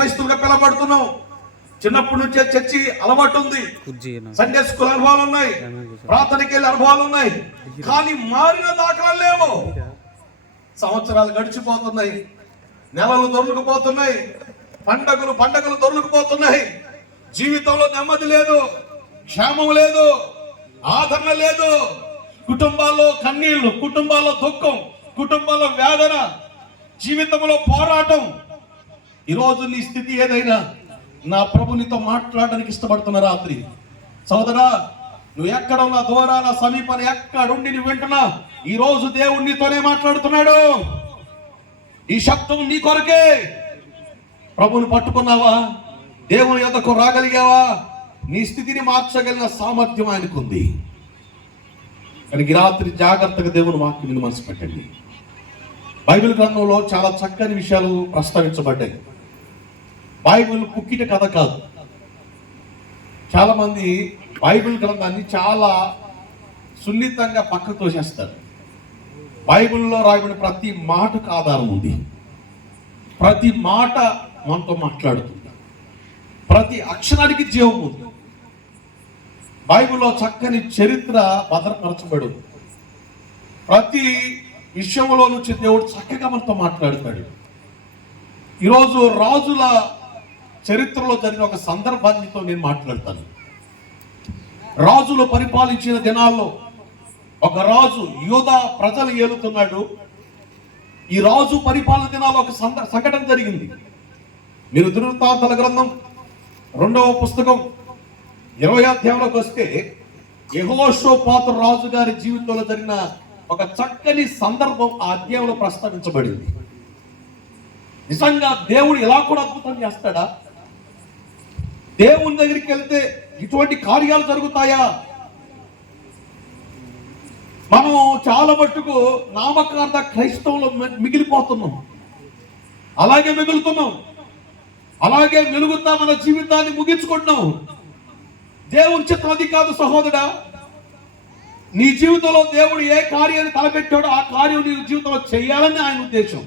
ఇష్టపడుతున్నాం చిన్నప్పటి నుంచే చర్చి అలవాటు ఉంది. సండే స్కూల్ అనుభవాలు ఉన్నాయి. ప్రార్థనకి వెళ్ళే అనుభవాలు ఉన్నాయి. కానీ మారిన దాఖలాలు లేవు. సంవత్సరాలు గడిచిపోతున్నాయి. నెలలు దొరుకుపోతున్నాయి పండగలు పండగలు దొరుకుపోతున్నాయి జీవితంలో నెమ్మది లేదు. క్షేమం లేదు. ఆదరణ లేదు. కుటుంబాల్లో కన్నీళ్ళు కుటుంబాల్లో దుఃఖం కుటుంబాల్లో వేదన జీవితంలో పోరాటం ఈరోజు నీ స్థితి ఏదైనా నా ప్రభు నీతో మాట్లాడడానికి ఇష్టపడుతున్న రాత్రి. సోదరా నువ్వు ఎక్కడ ఉన్నా దూరాన సమీపాన ఎక్కడుండి నువ్వు వింటున్నా ఈ రోజు దేవుడు నీతోనే మాట్లాడుతున్నాడు. ఈ శబ్దం నీ కొరకే. ప్రభుని పట్టుకున్నావా? దేవుని యొక్కకు రాగలిగావా? నీ స్థితిని మార్చగలిగిన సామర్థ్యం ఆయనకుంది. కనుక రాత్రి జాగ్రత్తగా దేవుని వాక్యం మనసు పెట్టండి. బైబిల్ గ్రంథంలో చాలా చక్కని విషయాలు ప్రస్తావించబడ్డాయి. బైబిల్ పుక్కిట కథ కాదు. చాలామంది బైబిల్ గ్రంథాన్ని చాలా సున్నితంగా పక్కకు తోసేస్తారు. బైబిల్లో రాయబడిన ప్రతి మాటకు ఆధారం ఉంది. ప్రతి మాట మనతో మాట్లాడుతుంది. ప్రతి అక్షరానికి జీవం ఉంది. బైబిల్లో చక్కని చరిత్ర భద్రపరచబడు ప్రతి విషయంలో నుంచి దేవుడు చక్కగా మనతో మాట్లాడతాడు. ఈరోజు రాజుల చరిత్రలో జరిగిన ఒక సందర్భాన్నితో నేను మాట్లాడతాను. రాజులు పరిపాలించిన దినాల్లో ఒక రాజు యోధ ప్రజలు ఏలుతున్నాడు. ఈ రాజు పరిపాలన దినాల్లో ఒక సంద సంఘటన జరిగింది. మీరు దుర్వృత్తాంతాల గ్రంథం రెండవ పుస్తకం ఇరవై అధ్యాయంలోకి వస్తే యహోషోపాత రాజు గారి జీవితంలో జరిగిన ఒక చక్కని సందర్భం ఆ అధ్యాయంలో ప్రస్తావించబడింది. నిజంగా దేవుడు ఇలా కూడా అద్భుతం చేస్తాడా? దేవుని దగ్గరికి వెళ్తే ఇటువంటి కార్యాలు జరుగుతాయా? మనం చాలా మట్టుకు నామకార్థ క్రైస్తవంలో మిగిలిపోతున్నాం. అలాగే మిగులుతున్నాం. అలాగే మెలుగుతా మన జీవితాన్ని ముగించుకుంటున్నాం. దేవుని చిత్రం అది కాదు సహోదరా నీ జీవితంలో దేవుడు ఏ కార్యాన్ని తలపెట్టాడో ఆ కార్యం నీ జీవితంలో చేయాలని ఆయన ఉద్దేశం.